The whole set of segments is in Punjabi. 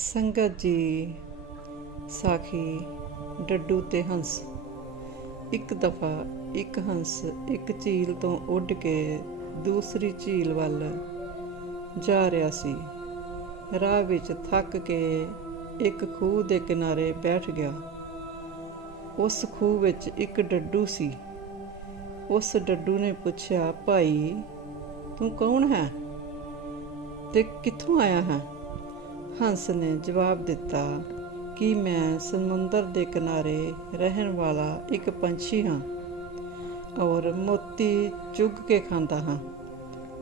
ਸੰਗਤ ਜੀ, ਸਾਖੀ ਡੱਡੂ ਤੇ ਹੰਸ। ਇੱਕ ਦਫਾ ਇੱਕ ਹੰਸ ਇੱਕ ਝੀਲ ਤੋਂ ਉੱਡ ਕੇ ਦੂਸਰੀ ਝੀਲ ਵੱਲ ਜਾ ਰਿਹਾ ਸੀ। ਰਾਹ ਵਿੱਚ ਥੱਕ ਕੇ ਇੱਕ ਖੂਹ ਦੇ ਕਿਨਾਰੇ ਬੈਠ ਗਿਆ। ਉਸ ਖੂਹ ਵਿੱਚ ਇੱਕ ਡੱਡੂ ਸੀ। ਉਸ ਡੱਡੂ ਨੇ ਪੁੱਛਿਆ, ਭਾਈ, ਤੂੰ ਕੌਣ ਹੈ ਤੇ ਕਿੱਥੋਂ ਆਇਆ ਹੈ? ਹੰਸ ਨੇ ਜਵਾਬ ਦਿੱਤਾ ਕਿ ਮੈਂ ਸਮੁੰਦਰ ਦੇ ਕਿਨਾਰੇ ਰਹਿਣ ਵਾਲਾ ਇੱਕ ਪੰਛੀ ਹਾਂ ਔਰ ਮੋਤੀ ਚੁਗ ਕੇ ਖਾਂਦਾ ਹਾਂ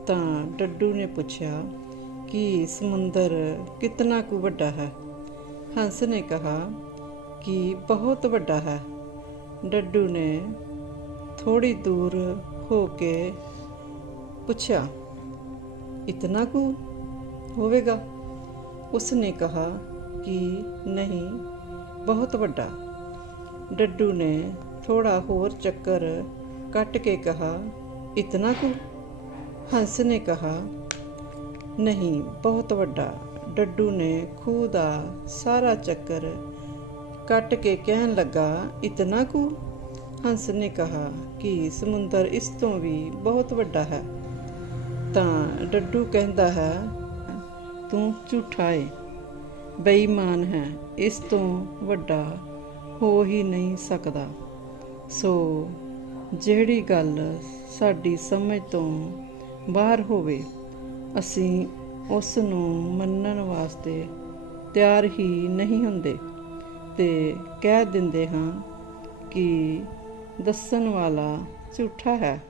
ਤਾਂ ਡੱਡੂ ਨੇ ਪੁੱਛਿਆ ਕਿ ਸਮੁੰਦਰ ਕਿੰਨਾ ਕੁ ਵੱਡਾ ਹੈ ਹੰਸ ਨੇ ਕਹਾ ਕਿ ਬਹੁਤ ਵੱਡਾ ਹੈ ਡੱਡੂ ਨੇ ਥੋੜੀ ਦੂਰ ਹੋ ਕੇ ਪੁੱਛਿਆ ਇਤਨਾ ਕੁ ਹੋਵੇਗਾ ਉਸ ਨੇ ਕਹਾ ਕਿ ਨਹੀਂ, ਬਹੁਤ ਵੱਡਾ। ਡੱਡੂ ਨੇ ਥੋੜਾ ਹੋਰ ਚੱਕਰ ਕੱਟ ਕੇ ਕਿਹਾ, ਇਤਨਾ ਕੁ? ਹੰਸ ਨੇ ਕਿਹਾ, ਨਹੀਂ, ਬਹੁਤ ਵੱਡਾ। ਡੱਡੂ ਨੇ ਖੂਹ ਦਾ ਸਾਰਾ ਚੱਕਰ ਕੱਟ ਕੇ ਕਹਿਣ ਲੱਗਾ, ਇਤਨਾ ਕੁ? ਹੰਸ ਨੇ ਕਿਹਾ ਕਿ ਸਮੁੰਦਰ ਇਸ ਤੋਂ ਵੀ ਬਹੁਤ ਵੱਡਾ ਹੈ। ਤਾਂ ਡੱਡੂ ਕਹਿੰਦਾ ਹੈ ਤੂੰ ਝੂਠਾ ਏ। ਬੇਈਮਾਨ ਹੈ, ਇਸ ਤੋਂ ਵੱਡਾ ਹੋ ਹੀ ਨਹੀਂ ਸਕਦਾ। ਸੋ ਜਿਹੜੀ ਗੱਲ ਸਾਡੀ ਸਮਝ ਤੋਂ ਬਾਹਰ ਹੋਵੇ, ਅਸੀਂ ਉਸ ਨੂੰ ਮੰਨਣ ਵਾਸਤੇ ਤਿਆਰ ਹੀ ਨਹੀਂ ਹੁੰਦੇ ਤੇ ਕਹਿ ਦਿੰਦੇ ਹਾਂ ਕਿ ਦੱਸਣ ਵਾਲਾ ਝੂਠਾ ਹੈ।